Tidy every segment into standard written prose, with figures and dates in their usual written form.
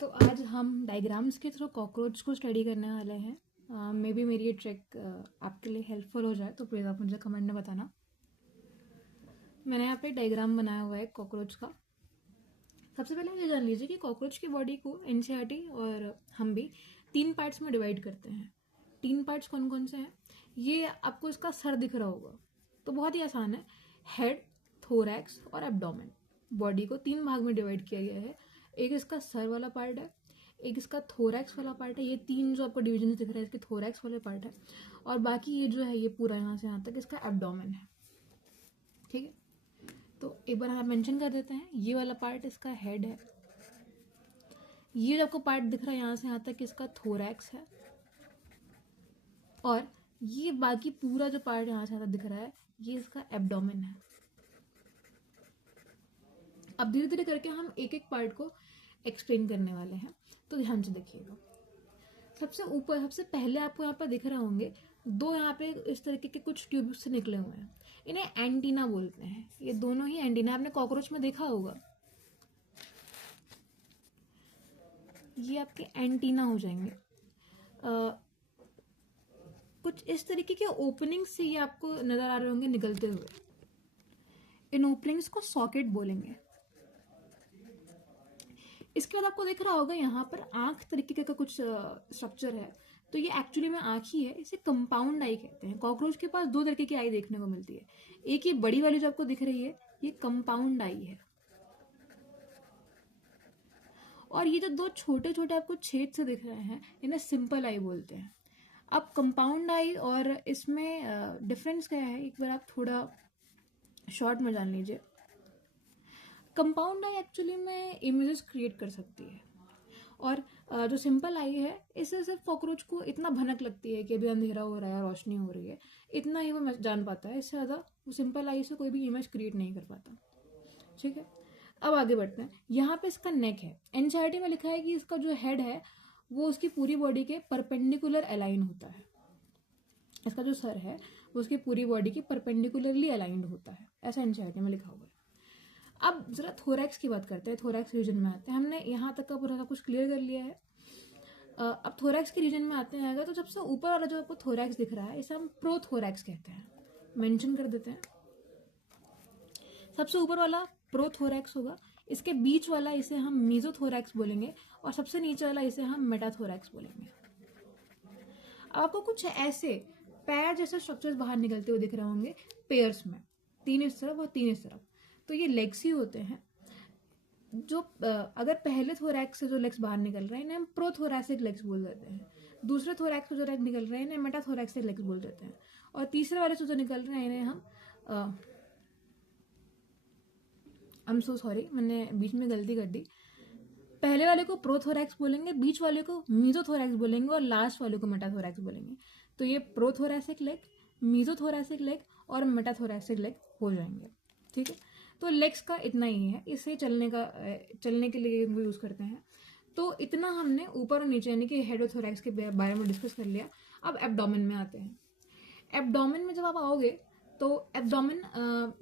तो आज हम डायग्राम्स के थ्रू कॉकरोच को स्टडी करने वाले हैं। मे बी मेरी ये ट्रिक आपके लिए हेल्पफुल हो जाए तो प्लीज़ आप मुझे कमेंट में बताना। मैंने यहाँ पे डायग्राम बनाया हुआ है कॉकरोच का। सबसे पहले ये जान लीजिए कि कॉकरोच की बॉडी को एनसीईआरटी और हम भी 3 पार्ट्स में डिवाइड करते हैं। 3 पार्ट्स कौन कौन से हैं? ये आपको इसका सर दिख रहा होगा, तो बहुत ही आसान है। हेड, थोरैक्स और एब्डोमेन। बॉडी को 3 भाग में डिवाइड किया गया है। एक इसका सर वाला पार्ट है, एक इसका थोरैक्स वाला पार्ट है। ये 3 जो आपको डिविजन दिख रहा है इसके थोरैक्स वाले पार्ट है, और बाकी ये जो है ये पूरा यहाँ से यहाँ तक इसका एब्डोमेन है। ठीक है, तो एक बार हम मेंशन कर देते हैं। ये वाला पार्ट इसका हेड है, ये जो आपको पार्ट दिख रहा है यहाँ से यहाँ तक इसका थोरैक्स है, और ये बाकी पूरा जो पार्ट यहाँ से यहाँ तक दिख रहा है ये इसका एब्डोमेन है। अब धीरे धीरे करके हम एक एक पार्ट को एक्सप्लेन करने वाले हैं, तो ध्यान से देखिएगा। सबसे ऊपर सबसे पहले आपको यहाँ पर दिख रहे होंगे 2 यहाँ पे इस तरीके के कुछ ट्यूब से निकले हुए हैं, इन्हें एंटीना बोलते हैं। ये दोनों ही एंटीना आपने कॉकरोच में देखा होगा। ये आपके एंटीना हो जाएंगे। कुछ इस तरीके के ओपनिंग से ये आपको नजर आ रहे होंगे निकलते हुए। इन ओपनिंग्स को सॉकेट बोलेंगे। इसके बाद आपको दिख रहा होगा यहाँ पर आंख तरीके का कुछ स्ट्रक्चर है, तो ये एक्चुअली में आंख ही है। इसे कंपाउंड आई कहते हैं। कॉकरोच के पास 2 तरीके की आई देखने को मिलती है। एक ये बड़ी वाली जो आपको दिख रही है ये कंपाउंड आई है, और ये जो 2 छोटे छोटे आपको छेद से दिख रहे हैं इन्हें सिंपल आई बोलते हैं। अब कंपाउंड आई और इसमें डिफरेंस क्या है, एक बार आप थोड़ा शॉर्ट में जान लीजिए। कंपाउंड आई एक्चुअली में इमेजेस क्रिएट कर सकती है, और जो सिंपल आई है इससे सिर्फ कॉकरोच को इतना भनक लगती है कि अभी अंधेरा हो रहा है, रोशनी हो रही है, इतना ही वो जान पाता है। इससे ज़्यादा वो सिंपल आई से कोई भी इमेज क्रिएट नहीं कर पाता। ठीक है, अब आगे बढ़ते हैं। यहाँ पे इसका नेक है। एनसीईआरटी में लिखा है कि इसका जो हेड है वो उसकी पूरी बॉडी के परपेंडिकुलर अलाइन होता है। इसका जो सर है वो उसकी पूरी बॉडी के परपेंडिकुलरली अलाइंड होता है, ऐसा एनसीईआरटी में लिखा हुआ है। अब जरा थोरैक्स की बात करते हैं। थोरैक्स रीजन में आते हैं। हमने यहाँ तक का पूरा सब कुछ क्लियर कर लिया है। अब थोरैक्स के रीजन में आते हैं अगर, तो सबसे ऊपर वाला जो आपको थोरैक्स दिख रहा है इसे हम प्रोथोरैक्स कहते हैं। मेंशन कर देते हैं। सबसे ऊपर वाला प्रोथोरैक्स होगा, इसके बीच वाला इसे हम मीजोथोरैक्स बोलेंगे, और सबसे नीचे वाला इसे हम मेटाथोरैक्स बोलेंगे। अब आपको कुछ ऐसे पैर जैसे स्ट्रक्चर्स बाहर निकलते हुए दिख रहे होंगे पेयर्स में, 3 इस तरफ और 3 इस तरफ। तो ये लेग्स ही होते हैं। जो अगर पहले थोरैक्स से जो लेग्स बाहर निकल रहे हैं इन्हें हम प्रोथोरैसिक लेग्स बोल देते हैं। दूसरे थोरैक्स से जो लेग्स निकल रहे हैं इन्हें मेटाथोरैक्सिक लेग्स बोल देते हैं, और तीसरे वाले से जो निकल रहे हैं इन्हें हम सॉरी, मैंने बीच में गलती कर दी। पहले वाले को प्रोथोरैक्स बोलेंगे, बीच वाले को मीजोथोरैक्स बोलेंगे, और लास्ट वाले को मेटाथोरैक्स बोलेंगे। तो ये प्रोथोरैसिक लेग, मीजोथोरैसिक लेग और मेटाथोरैसिक लेग हो जाएंगे। ठीक है, तो लेग्स का इतना ही है। इसे चलने के लिए यूज करते हैं। तो इतना हमने ऊपर और नीचे यानी कि हेड और थोरैक्स के बारे में डिस्कस कर लिया। अब एब्डोमेन में आते हैं। एब्डोमेन में जब आप आओगे तो एब्डोमेन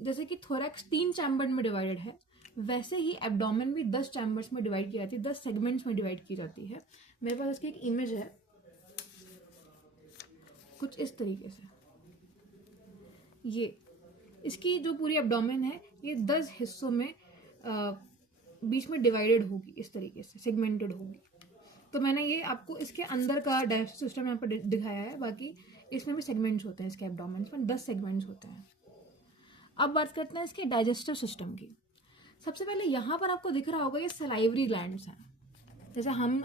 जैसे कि थोरैक्स 3 चैम्बर में डिवाइडेड है, वैसे ही एब्डोमेन भी 10 चैम्बर्स में डिवाइड की जाती है, 10 सेगमेंट्स में डिवाइड की जाती है। मेरे पास इसकी एक इमेज है कुछ इस तरीके से। ये इसकी जो पूरी एब्डोमेन है ये 10 हिस्सों में बीच में डिवाइडेड होगी, इस तरीके से सेगमेंटेड होगी। तो मैंने ये आपको इसके अंदर का डाइजेस्टिव सिस्टम यहाँ पर दिखाया है, बाकी इसमें भी सेगमेंट्स होते हैं। इसके एब्डोमेन में 10 सेगमेंट्स होते हैं। अब बात करते हैं इसके डाइजेस्टिव सिस्टम की। सबसे पहले यहाँ पर आपको दिख रहा होगा ये सलाइवरी ग्लैंड्स हैं। जैसे हम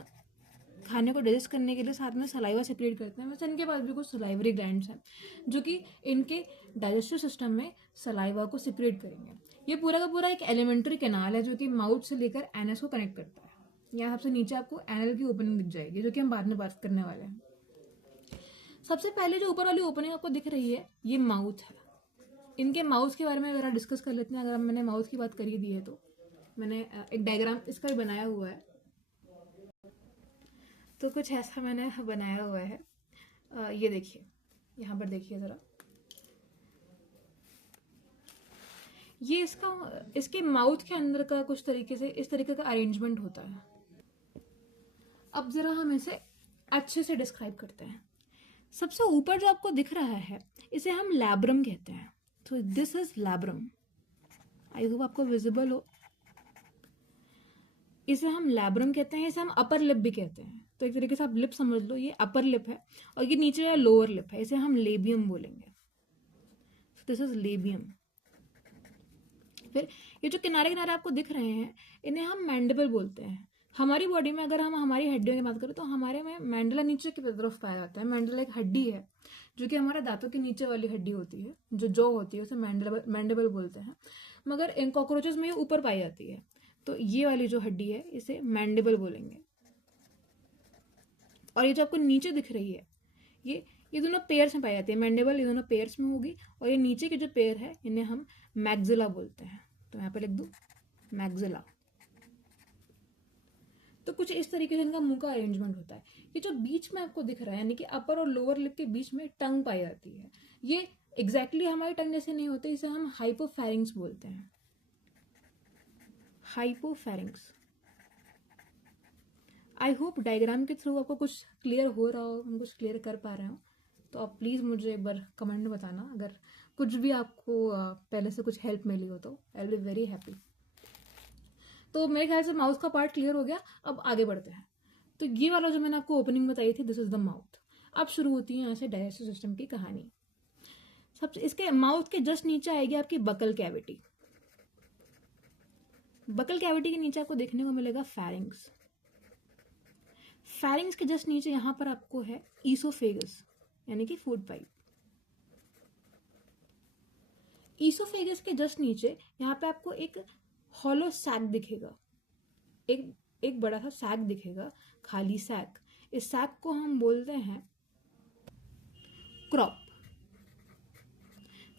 खाने को डाइजेस्ट करने के लिए साथ में सलाइवा सेक्रेट करते हैं, वैसे इनके पास भी कुछ सलाइवरी ग्लैंड्स हैं जो कि इनके डाइजेस्टिव सिस्टम में सलाइवा को सेक्रेट करेंगे। ये पूरा का पूरा एक एलिमेंट्री कैनाल है जो कि माउथ से लेकर एनस को कनेक्ट करता है। यहाँ सबसे नीचे आपको एनल की ओपनिंग दिख जाएगी, जो कि हम बाद में बात करने वाले हैं। सबसे पहले जो ऊपर वाली ओपनिंग आपको दिख रही है ये माउथ है। इनके माउथ के बारे में ज़रा डिस्कस कर लेते हैं। अगर मैंने माउथ की बात करी दी है तो मैंने एक डायग्राम इसका भी बनाया हुआ है। तो कुछ ऐसा मैंने बनाया हुआ है। ये देखिए, यहाँ पर देखिए ज़रा, ये इसके माउथ के अंदर का कुछ तरीके से इस तरीके का अरेंजमेंट होता है। अब जरा हम इसे अच्छे से डिस्क्राइब करते हैं। सबसे ऊपर जो आपको दिख रहा है इसे हम लैब्रम कहते हैं। तो this is labrum, I hope आपको विजिबल हो। इसे हम लैब्रम कहते हैं, इसे हम अपर लिप भी कहते हैं। तो एक तरीके से आप लिप समझ लो, ये अपर लिप है और ये नीचे वाला लोअर लिप है, इसे हम लेबियम बोलेंगे। This is labium. फिर ये जो किनारे किनारे आपको दिख रहे हैं इन्हें हम मैंडिबल बोलते हैं। हमारी बॉडी में अगर हम हमारी हड्डियों की बात करें तो हमारे में मैंडला नीचे की तरफ पाया जाता है। मैंडला एक हड्डी है जो कि हमारे दांतों के नीचे वाली हड्डी होती है, जो जॉ होती है, उसे मैंडिबल बोलते हैं। मगर इन कॉकरोचेस में ये ऊपर पाई जाती है, तो ये वाली जो हड्डी है इसे मैंडिबल बोलेंगे। और ये जो आपको नीचे दिख रही है ये दोनों पेयर्स में पाई जाती है। मैंडिबल ये दोनों पेयर्स में होगी और ये नीचे के जो पेयर है इन्हें हम मैग्जिला बोलते हैं। तो यहाँ पे लिख दो मैग्जिला। तो कुछ इस तरीके से इनका मुंह का अरेंजमेंट होता है। ये जो बीच में आपको दिख रहा है यानी कि अपर और लोअर लिप के बीच में टंग पाई जाती है, ये एग्जैक्टली हमारी टंग जैसे नहीं होते, इसे हम हाइपोफैरिंग्स बोलते हैं। हाइपोफैरिंग्स। आई होप डायग्राम के थ्रू आपको कुछ क्लियर हो रहा हो, हम कुछ क्लियर कर पा रहे हो। तो आप प्लीज़ मुझे एक बार कमेंट में बताना अगर कुछ भी आपको पहले से कुछ हेल्प मिली हो तो I will be very happy. तो मेरे ख्याल से माउथ का पार्ट क्लियर हो गया। अब आगे बढ़ते हैं। तो ये वाला जो मैंने आपको ओपनिंग बताई थी, दिस इज द माउथ। अब शुरू होती है यहाँ से डाइजेस्टिव सिस्टम की कहानी। सबसे इसके माउथ के जस्ट नीचे आएगी आपकी बकल कैविटी। बकल कैविटी के नीचे आपको देखने को मिलेगा फैरिंग्स। फैरिंग्स के जस्ट नीचे यहां पर आपको है ईसोफेगस यानी कि फूड पाइप। ईसोफेगस के जस्ट नीचे यहाँ पे आपको एक हॉलो सैक दिखेगा, एक बड़ा सा सैक दिखेगा, खाली सैक। इस सैक को हम बोलते हैं क्रॉप।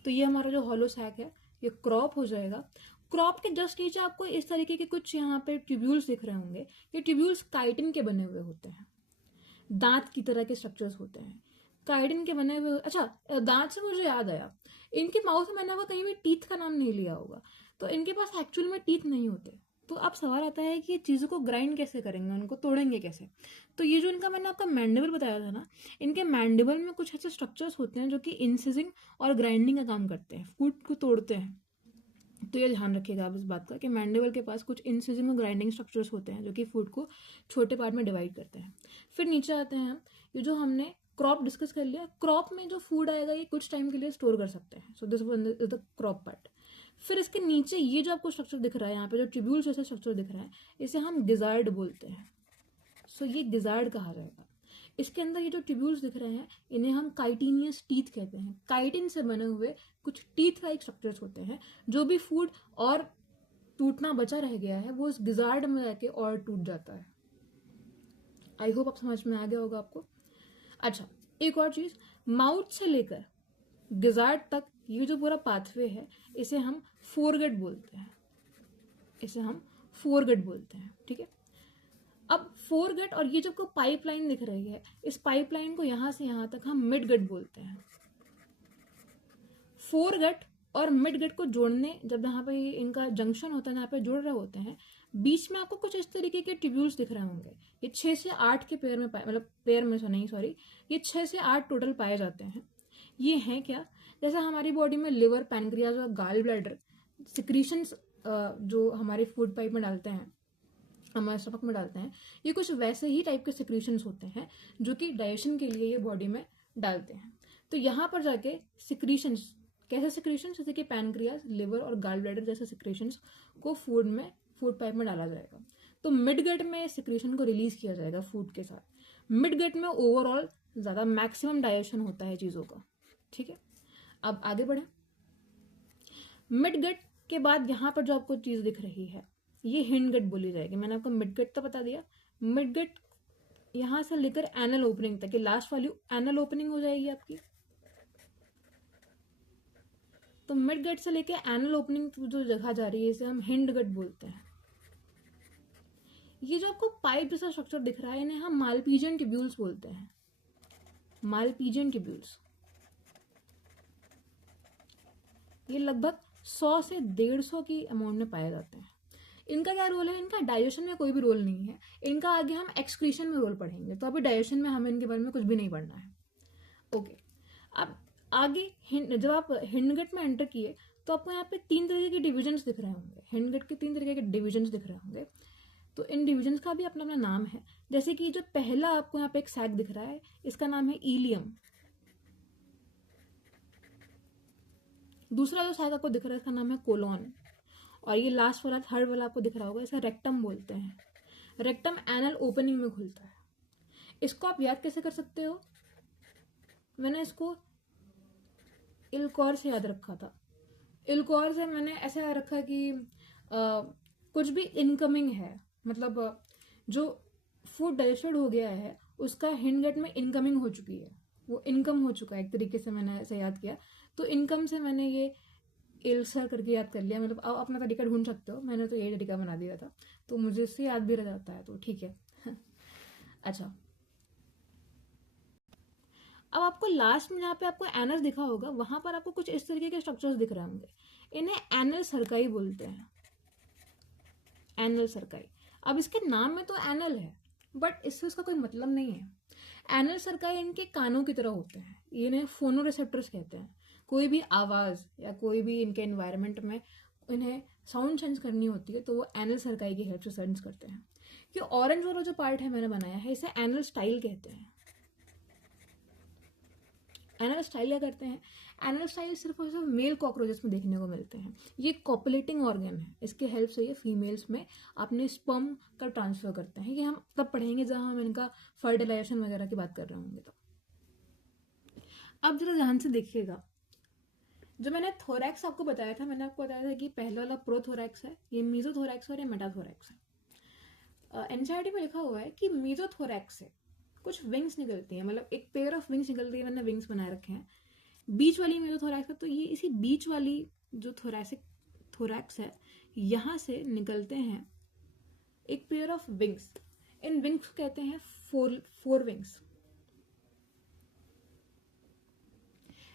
तो ये हमारा जो हॉलो सैक है ये क्रॉप हो जाएगा। क्रॉप के जस्ट नीचे आपको इस तरीके के कुछ यहाँ पे ट्यूब्यूल्स दिख रहे होंगे। ये ट्यूब्यूल्स काइटिन के बने हुए होते हैं, दांत की तरह के स्ट्रक्चर्स होते हैं, काइटिन के बने हुए। अच्छा, दांत से मुझे याद आया, इनके माउथ में मैंने आपको कहीं भी टीथ का नाम नहीं लिया होगा, तो इनके पास एक्चुअल में टीथ नहीं होते। तो अब सवाल आता है कि ये चीज़ों को ग्राइंड कैसे करेंगे, उनको तोड़ेंगे कैसे। तो ये जो इनका मैंने आपका मैंडिबल बताया था ना, इनके मैंडिबल में कुछ ऐसे स्ट्रक्चर्स होते हैं जो कि इंसिजिंग और ग्राइंडिंग का काम करते हैं, फूड को तोड़ते हैं। तो ये ध्यान रखिएगा आप इस बात का कि मैंडिबल के पास कुछ इंसिजिंग और ग्राइंडिंग स्ट्रक्चर्स होते हैं जो कि फूड को छोटे पार्ट में डिवाइड करते हैं। फिर नीचे आते हैं हम, ये जो हमने क्रॉप डिस्कस कर लिया। क्रॉप में जो फूड आएगा ये कुछ टाइम के लिए स्टोर कर सकते हैं। So this is the crop part. फिर इसके नीचे ये जो आपको स्ट्रक्चर दिख रहा है, यहाँ पे जो ट्यूब्यूल्स जैसा स्ट्रक्चर दिख रहा है, इसे हम गिजार्ड बोलते हैं। सो ये गिजार्ड कहा जाएगा। इसके अंदर ये जो ट्यूब्यूल्स दिख रहे हैं इन्हें हम काइटिनियस टीथ कहते हैं। काइटिन से बने हुए कुछ टीथ लाइक स्ट्रक्चर्स होते हैं, जो भी फूड और टूटना बचा रह गया है वो इस गिजार्ड में जाके और टूट जाता है। आई होप आप समझ में आ गया होगा आपको। अच्छा, एक और चीज, माउथ से लेकर गिजार्ड तक ये जो पूरा पाथवे है इसे हम फोरगेट बोलते हैं। इसे हम फोरगेट बोलते हैं, ठीक है। अब फोरगेट और ये जो आपको पाइपलाइन दिख रही है, इस पाइपलाइन को यहां से यहां तक हम मिडगट बोलते हैं। फोरगट और मिडगट को जोड़ने, जब यहाँ पे इनका जंक्शन होता है, यहाँ पे जुड़ रहे होते हैं, बीच में आपको कुछ इस तरीके के ट्यूब्यूल्स दिख रहे होंगे। ये 6 से 8 के पेयर में मतलब पेयर में नहीं सॉरी, ये 6 से 8 टोटल पाए जाते हैं। ये हैं क्या, जैसे हमारी बॉडी में लिवर, पैनक्रियाज और गाल ब्लैडर सिक्रीशंस जो हमारे फूड पाइप में डालते हैं, हमारे स्टमक में डालते हैं, ये कुछ वैसे ही टाइप के सिक्रीशंस होते हैं जो कि डाइजेशन के लिए ये बॉडी में डालते हैं। तो यहाँ पर जाके सिक्रीशंस, कैसे सिक्रीशंस, जैसे कि पैनक्रियाज, लिवर और गाल ब्लैडर जैसे सिक्रीशंस को फूड पाइप में डाला जाएगा। तो मिडगट में सिक्रीशन को रिलीज किया जाएगा फूड के साथ। मिडगट में ओवरऑल ज्यादा मैक्सिमम डाइजेशन होता है चीजों का, ठीक है। अब आगे बढ़े। मिडगट के बाद यहाँ पर जो आपको चीज दिख रही है ये हिंडगट बोली जाएगी। मैंने आपको मिडगट तो बता दिया। मिडगट यहां से लेकर एनल ओपनिंग तक, लास्ट वाली एनल ओपनिंग हो जाएगी आपकी। तो मिडगट से लेकर एनल ओपनिंग जो जगह जा रही है इसे हम हिंडगट बोलते हैं। ये जो आपको पाइप जैसा स्ट्रक्चर दिख रहा है इन्हें हम मालपीजियन ट्यूब्यूल्स बोलते हैं। मालपीजियन ट्यूब्यूल्स ये लगभग 100 से 150 की अमाउंट में पाए जाते हैं। इनका क्या रोल है, इनका डाइजेशन में कोई भी रोल नहीं है, इनका आगे हम एक्सक्रीशन में रोल पढ़ेंगे, तो अभी डाइजेशन में हमें इनके बारे में कुछ भी नहीं पढ़ना है। ओके, अब आगे जब आप हिंडगट में एंटर किए तो आपको यहाँ पे 3 तरीके के डिविजन्स दिख रहे होंगे, हिंडगट के 3 तरीके के डिविजन्स दिख रहे होंगे। तो इन डिविजन्स का भी अपना अपना नाम है। जैसे कि जो पहला आपको यहाँ पे एक सैक दिख रहा है, इसका नाम है इलियम। दूसरा जो सैक आपको दिख रहा है, इसका नाम है कोलोन। और ये लास्ट वाला, थर्ड वाला आपको दिख रहा होगा, इसे रेक्टम बोलते हैं। रेक्टम एनल ओपनिंग में खुलता है। इसको आप याद कैसे कर सकते हो? मैंने इसको इलकॉर से याद रखा था। इलकॉर से मैंने ऐसा रखा कि कुछ भी इनकमिंग है, मतलब जो फूड डाइजेस्टेड हो गया है उसका हिंडगट में इनकमिंग हो चुकी है, वो इनकम हो चुका है एक तरीके से, मैंने ऐसे याद किया। तो इनकम से मैंने ये इल्सर करके याद कर लिया, मतलब आप अपना तरीका ढूंढ सकते हो, मैंने तो यही तरीका बना दिया था, तो मुझे इससे याद भी रह जाता है, तो ठीक है। अच्छा, अब आपको लास्ट में जहाँ पे आपको एनस दिखा होगा वहां पर आपको कुछ इस तरीके के स्ट्रक्चर्स दिख रहे होंगे, इन्हें एनल सर्काई बोलते हैं। एनल सर्काई। अब इसके नाम में तो एनल है, बट इससे उसका कोई मतलब नहीं है। एनल सर्काई इनके कानों की तरह होते हैं, इन्हें फोनो रिसेप्टर्स कहते हैं। कोई भी आवाज़ या कोई भी इनके एनवायरनमेंट में इन्हें साउंड सेंस करनी होती है तो वो एनल सर्काई की हेल्प से सेंस करते हैं। कि ऑरेंज वाला जो पार्ट है मैंने बनाया है, इसे एनल स्टाइल कहते हैं। एनल स्टाइल क्या करते हैं? एनल स्टाइल सिर्फ और सिर्फ मेल कॉकरोचेस में देखने को मिलते हैं। ये कॉपुलेटिंग ऑर्गन है, इसके हेल्प से ये फीमेल्स में अपने स्पर्म का ट्रांसफर करते हैं। ये हम तब पढ़ेंगे जहां हम इनका फर्टिलाइजेशन वगैरह की बात कर रहे होंगे। तो अब जरा ध्यान से देखिएगा, जो मैंने थोरैक्स आपको बताया था, मैंने आपको बताया था कि पहला वाला प्रोथोरैक्स है, ये मीजोथोरैक्स और ये मेटाथोरैक्स है। एनसीईआरटी में लिखा हुआ है कि मीजोथोरैक्स से कुछ विंग्स निकलती हैं, मतलब एक पेयर ऑफ विंग्स निकलती है, मैंने विंग्स बनाए रखे हैं। बीच वाली मेजोथोरैक्स है, तो ये इसी बीच वाली जो थोरैक्स है, यहाँ से निकलते हैं एक pair of wings. In wings कहते हैं फोर विंग्स।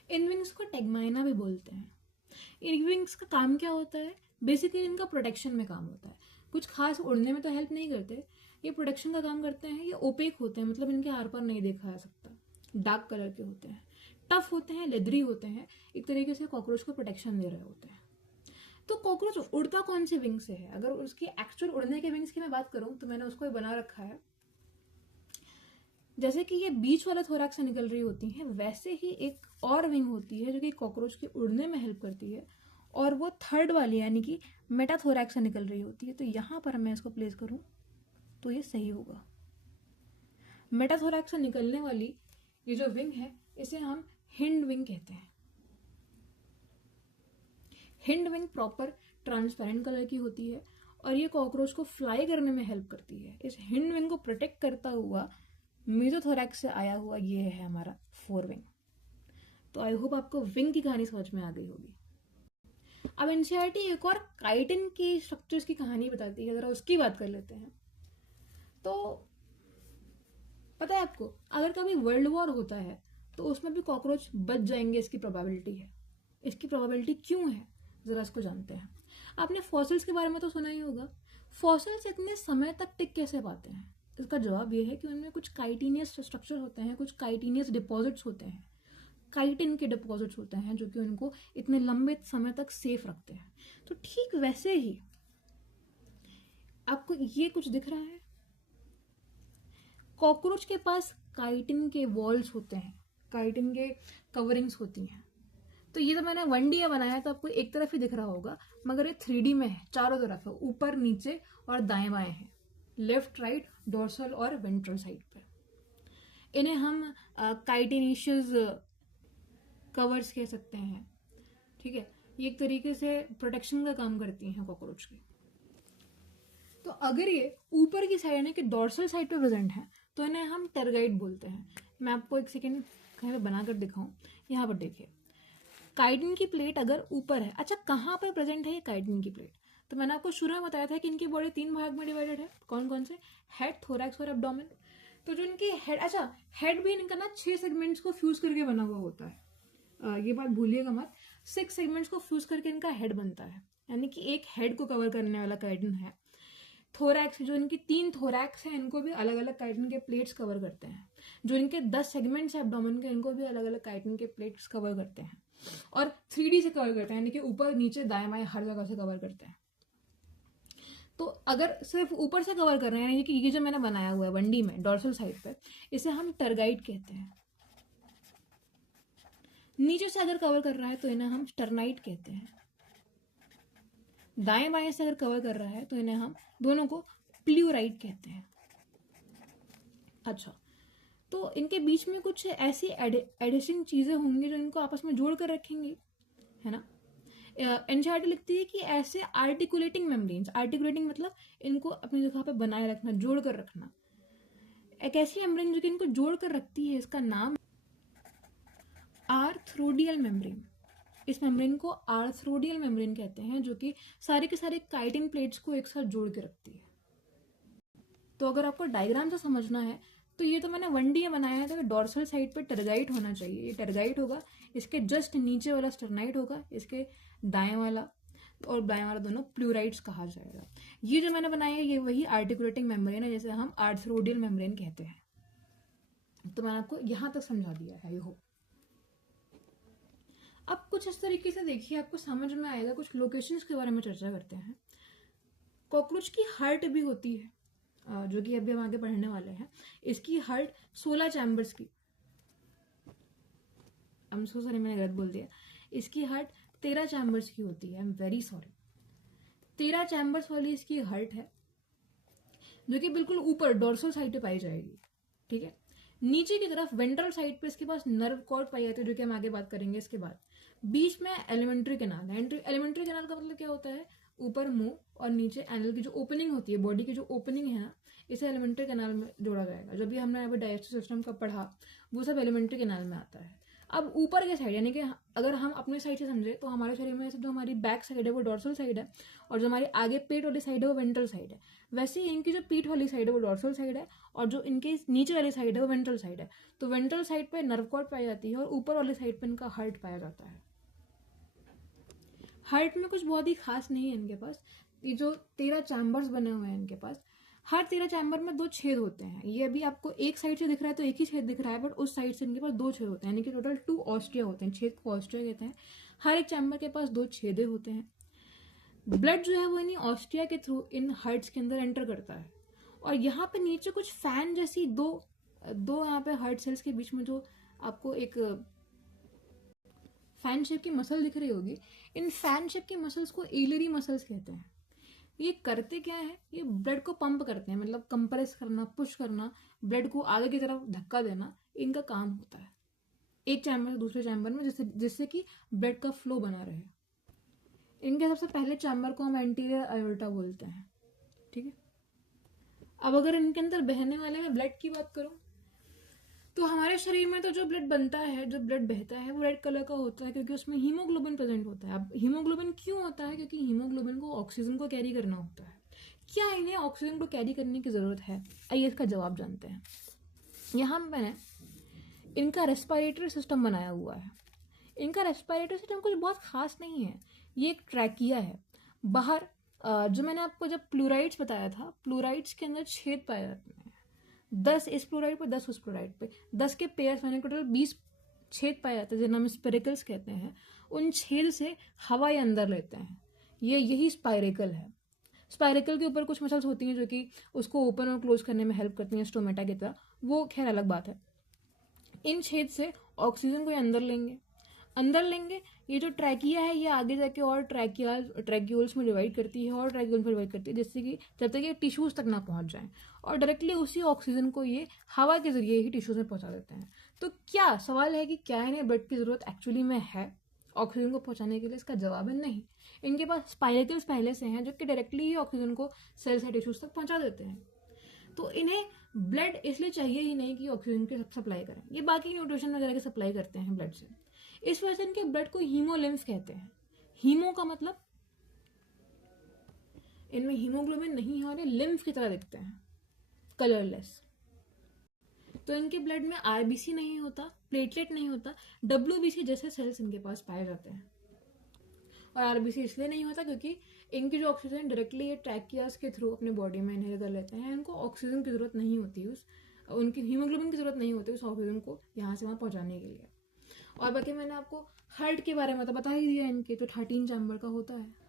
इन विंग्स को टेगमाइना भी बोलते हैं। इन विंग्स का काम क्या होता है? बेसिकली इनका प्रोटेक्शन में काम होता है, कुछ खास उड़ने में तो हेल्प नहीं करते, ये प्रोटेक्शन का काम करते हैं। ये ओपेक होते हैं, मतलब इनके आर पार नहीं देखा जा सकता, डार्क कलर के होते हैं, टफ होते हैं, लेदरी होते हैं, एक तरीके से कॉकरोच को प्रोटेक्शन दे रहे होते हैं। तो कॉकरोच उड़ता कौन से विंग से है? अगर उसकी एक्चुअल उड़ने के विंग्स की मैं बात करूं तो मैंने उसको बना रखा है, जैसे कि ये बीच वाला थोरैक्स से निकल रही होती है, वैसे ही एक और विंग होती है जो कि कॉकरोच के उड़ने में हेल्प करती है, और वो थर्ड वाली यानी कि मेटाथोरैक्स से निकल रही होती है। तो यहाँ पर मैं इसको प्लेस करूँ तो ये सही होगा। मेटाथोरैक्स से निकलने वाली ये जो विंग है इसे हम हिंड विंग कहते हैं। Hind wing proper transparent colour की होती है और ये कॉकरोच को फ्लाई करने में हेल्प करती है। इस हिंड विंग को प्रोटेक्ट करता हुआ मेसोथोरैक्स से आया हुआ ये है हमारा फोर विंग। तो आई होप आपको विंग की कहानी समझ में आ गई होगी। अब एनसीईआरटी एक और काइटिन की स्ट्रक्चर्स की कहानी बताती है, जरा उसकी बात कर लेते हैं। तो पता है आपको, अगर कभी वर्ल्ड वॉर होता है तो उसमें भी कॉकरोच बच जाएंगे, इसकी प्रोबेबिलिटी है। इसकी प्रोबेबिलिटी क्यों है, जरा इसको जानते हैं। आपने फॉसिल्स के बारे में तो सुना ही होगा। फॉसिल्स इतने समय तक टिक कैसे पाते हैं? इसका जवाब यह है कि उनमें कुछ काइटिनियस स्ट्रक्चर होते हैं, कुछ काइटिनियस डिपॉजिट्स होते हैं, काइटिन के डिपॉजिट्स होते हैं जो कि उनको इतने लंबे समय तक सेफ रखते हैं। तो ठीक वैसे ही आपको ये कुछ दिख रहा है, कॉकरोच के पास काइटिन के वॉल्स होते हैं, काइटिन के कवरिंग्स होती हैं। तो ये तो मैंने 1D बनाया तो आपको एक तरफ ही दिख रहा होगा, मगर ये 3D में है, चारों तरफ है, ऊपर नीचे और दाएं बाएं है, लेफ्ट राइट डोर्सल और वेंट्रल साइड पे। इन्हें हम काइटिनेशियस कवर्स कह सकते हैं, ठीक है। ये एक तरीके से प्रोटेक्शन का काम करती हैं कॉकरोच की। तो अगर ये ऊपर की साइड यानी कि डोर्सल साइड पे प्रेजेंट है तो इन्हें हम टेरगाइट बोलते हैं। मैं आपको एक सेकेंड कहीं पे बनाकर दिखाऊं, यहाँ पर देखिए, काइटिन की प्लेट अगर ऊपर है, अच्छा कहाँ पर प्रेजेंट है ये काइटिन की प्लेट? तो मैंने आपको शुरू में बताया था कि इनकी बॉडी 3 भाग में डिवाइडेड है। कौन कौन से? हेड, थोरैक्स और एब्डोमेन। तो जो इनकी हेड, अच्छा हेड भी इनका ना 6 सेगमेंट्स को फ्यूज करके बना हुआ होता है, ये बात भूलिएगा मत। 6 सेगमेंट्स को फ्यूज करके इनका हेड बनता है। यानी कि एक हेड को कवर करने वाला काइटिन है। थोरैक्स, जो इनकी 3 थोरैक्स हैं, इनको भी अलग अलग काइटिन के प्लेट्स कवर करते हैं। जो इनके 10 सेगमेंट्स हैं एब्डोमेन के, इनको भी अलग अलग काइटिन के प्लेट्स कवर करते हैं। और 3D से कवर करते हैं, यानी कि ऊपर नीचे दाएं बाएं हर जगह से कवर करते हैं। तो अगर सिर्फ ऊपर से कवर कर रहे हैं, यानी कि ये जो मैंने बनाया हुआ है 1D में डोर्सल साइड पे, इसे हम टरगाइट कहते हैं। नीचे से अगर कवर कर रहा है तो इन्हें हम स्टर्नाइट कहते हैं। दाएं बाएं से अगर कवर कर रहा है तो इन्हें हम दोनों को प्ल्यूराइट कहते हैं। अच्छा, तो इनके बीच में कुछ ऐसी एडिशन चीजें होंगी जो इनको आपस में जोड़ कर रखेंगी, है ना। एनसीईआरटी लिखती है कि ऐसे आर्टिकुलेटिंग मेम्ब्रेन्स, आर्टिकुलेटिंग मतलब इनको अपनी जगह पे बनाए रखना, जोड़ कर रखना। एक ऐसी मेम्ब्रेन जो कि इनको जोड़ कर रखती है, इसका नाम आर्थ्रोडियल मेम्ब्रेन। इस मेम्ब्रेन को आर्थ्रोडियल मेम्ब्रेन कहते हैं, जो कि सारे के सारे काइटिन प्लेट्स को एक साथ जोड़ के रखती है। तो अगर आपको डायग्राम से समझना है तो ये तो मैंने 1D में बनाया है, तो डोर्सल साइड पे टरगाइट होना चाहिए, ये टरगाइट होगा। इसके जस्ट नीचे वाला स्टर्नाइट होगा, इसके दाएं वाला और बाएं वाला दोनों प्लूराइड्स कहा जाएगा। ये जो मैंने बनाया है ये वही आर्टिकुलेटिंग मेम्ब्रेन है, जैसे हम आर्थ्रोडियल मेम्ब्रेन कहते हैं। तो मैंने आपको यहां तक समझा दिया है, ये हो। अब कुछ इस तरीके से देखिए, आपको समझ में आएगा। कुछ लोकेशंस के बारे में चर्चा करते हैं। कॉकरोच की हार्ट भी होती है, जो कि अभी हम आगे पढ़ने वाले हैं। इसकी हार्ट 16 चैम्बर्स की, I'm so sorry मैंने गलत बोल दिया, इसकी हार्ट 13 चैम्बर्स की होती है। I'm very sorry। 13 चैम्बर्स वाली इसकी हार्ट है, जो कि बिल्कुल ऊपर डोर्सल साइड पे पाई जाएगी, ठीक है। नीचे की तरफ वेंट्रल साइड पे इसके पास नर्व कॉर्ड पाई जाती है, जो कि हम आगे बात करेंगे इसके बाद। बीच में एलिमेंट्री कैनाल है। एलिमेंट्री कैनाल का मतलब क्या होता है, ऊपर मुंह और नीचे एनल की जो ओपनिंग होती है, बॉडी की जो ओपनिंग है ना, इसे एलिमेंट्री कैनाल में जोड़ा जाएगा। जब भी हमने अभी डाइजेस्टिव सिस्टम का पढ़ा, वो सब एलिमेंट्री कैनाल में आता है। अब ऊपर के साइड, यानी कि अगर हम अपने साइड से समझे तो हमारे शरीर में जो हमारी बैक साइड है वो डोर्सल साइड है, और जो हमारी आगे पेट वाली साइड है वो वेंट्रल साइड है। वैसे ही इनकी जो पीठ वाली साइड है वो डोर्सल साइड है, और जो इनके नीचे वाली साइड है वो वेंट्रल साइड है। तो वेंट्रल साइड पे नर्व कॉर्ड पाई जाती है, और ऊपर वाली साइड पे इनका हार्ट पाया जाता है। हार्ट में कुछ बहुत ही खास नहीं है इनके पास। ये जो 13 चैम्बर्स बने हुए हैं इनके पास, हर 13 चैम्बर में 2 छेद होते हैं। ये अभी आपको एक साइड से दिख रहा है तो एक ही छेद दिख रहा है, बट उस साइड से इनके पास 2 छेद होते हैं, यानी कि टोटल 2 ऑस्ट्रिया होते हैं। छेद को ऑस्ट्रिया कहते हैं। हर एक चैम्बर के पास 2 छेदे होते हैं। ब्लड जो है वो इन्हीं ऑस्ट्रिया के थ्रू इन हार्ट्स के अंदर एंटर करता है, और यहाँ पे नीचे कुछ फैन जैसी दो यहाँ पे हार्ट सेल्स के बीच में जो आपको एक फैन शेप की मसल दिख रही होगी, इन फैन शेप की मसल्स को एलियरी मसल्स कहते हैं। ये करते क्या है, ये ब्लड को पंप करते हैं, मतलब कंप्रेस करना, पुश करना, ब्लड को आगे की तरफ धक्का देना, इनका काम होता है एक चैम्बर से दूसरे चैम्बर में, जिससे कि ब्लड का फ्लो बना रहे। इनके सबसे पहले चैम्बर को हम एंटीरियर आयोर्टा बोलते हैं, ठीक है। अब अगर इनके अंदर बहने वाले में ब्लड की बात करूं, तो हमारे शरीर में तो जो ब्लड बनता है, जो ब्लड बहता है, वो रेड कलर का होता है, क्योंकि उसमें हीमोग्लोबिन प्रेजेंट होता है। अब हीमोग्लोबिन क्यों होता है, क्योंकि हीमोग्लोबिन को ऑक्सीजन को कैरी करना होता है। क्या इन्हें ऑक्सीजन को कैरी करने की जरूरत है, आइए इसका जवाब जानते हैं। यहाँ मैंने इनका रेस्पिरेटरी सिस्टम बनाया हुआ है। इनका रेस्पिरेटरी सिस्टम कुछ बहुत खास नहीं है। ये एक ट्रैकिया है। बाहर जो मैंने आपको जब प्लूराइड्स बताया था, प्लूराइड्स के अंदर छेद पाए जाते हैं। 10 इस प्लूराइड पे, 10 उस प्लूराइड पे, 10 के पेयर्स मैंने टोटल 20 छेद पाए जाते हैं, जिन्हें हम स्पेरिकल्स कहते हैं। उन छेद से हवा ये अंदर लेते हैं। यही स्पाइरेकल है। स्पाइरेकल के ऊपर कुछ मसल्स होती हैं जो कि उसको ओपन और क्लोज करने में हेल्प करती हैं, स्टोमेटा की तरह। वो खैर अलग बात है। इन छेद से ऑक्सीजन को ये अंदर लेंगे। ये जो ट्रैकिया है ये आगे जाके और ट्रैक्यूल्स में डिवाइड करती है, और ट्रैक्यूल्स में डिवाइड करती है, जिससे कि जब तक ये टिश्यूज तक ना पहुंच जाए, और डायरेक्टली उसी ऑक्सीजन को ये हवा के जरिए ही टिश्यूज में पहुंचा देते हैं। तो क्या सवाल है कि क्या इन्हें ब्लड की जरूरत एक्चुअली में है ऑक्सीजन को पहुंचाने के लिए? इसका जवाब है नहीं। इनके पास स्पाइरेकल्स पहले से हैं जो कि डायरेक्टली ही ऑक्सीजन को सेल्स या टिश्यूज तक पहुंचा देते हैं। तो इन्हें ब्लड इसलिए चाहिए ही नहीं कि ऑक्सीजन की सप्लाई करें। ये बाकी न्यूट्रिशन वगैरह की सप्लाई करते हैं ब्लड से। इस वजह से इनके ब्लड को हीमोलिम्फ कहते हैं। हीमो का मतलब इनमें हीमोग्लोबिन नहीं है, और ये लिम्फ की तरह दिखते हैं, कलरलेस। तो इनके ब्लड में आरबीसी नहीं होता, प्लेटलेट नहीं होता, डब्ल्यूबीसी जैसे सेल्स इनके पास पाए जाते हैं। और आरबीसी इसलिए नहीं होता क्योंकि इनकी जो ऑक्सीजन डायरेक्टली ये ट्रैकियास के थ्रू अपने बॉडी में इनहेल कर लेते हैं, इनको ऑक्सीजन की ज़रूरत नहीं होती, उनकी हीमोग्लोबिन की ज़रूरत नहीं होती उस ऑक्सीजन को यहाँ से वहाँ पहुँचाने के लिए। और बाकी मैंने आपको हार्ट के बारे में तो बता ही दिया, इनके तो 13 चैम्बर का होता है।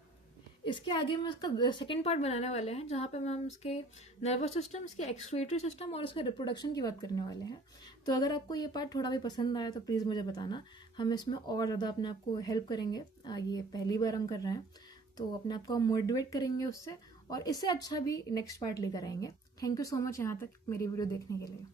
इसके आगे हम इसका सेकेंड पार्ट बनाने वाले हैं जहाँ पे हम इसके नर्वस सिस्टम, इसके एक्सक्रीटरी सिस्टम और इसके रिप्रोडक्शन की बात करने वाले हैं। तो अगर आपको ये पार्ट थोड़ा भी पसंद आया तो प्लीज़ मुझे बताना, हम इसमें और ज़्यादा अपने आप को हेल्प करेंगे। ये पहली बार हम कर रहे हैं तो अपने आप को हम मोटिवेट करेंगे उससे, और इससे अच्छा भी नेक्स्ट पार्ट लेकर आएंगे। थैंक यू सो मच यहाँ तक मेरी वीडियो देखने के लिए।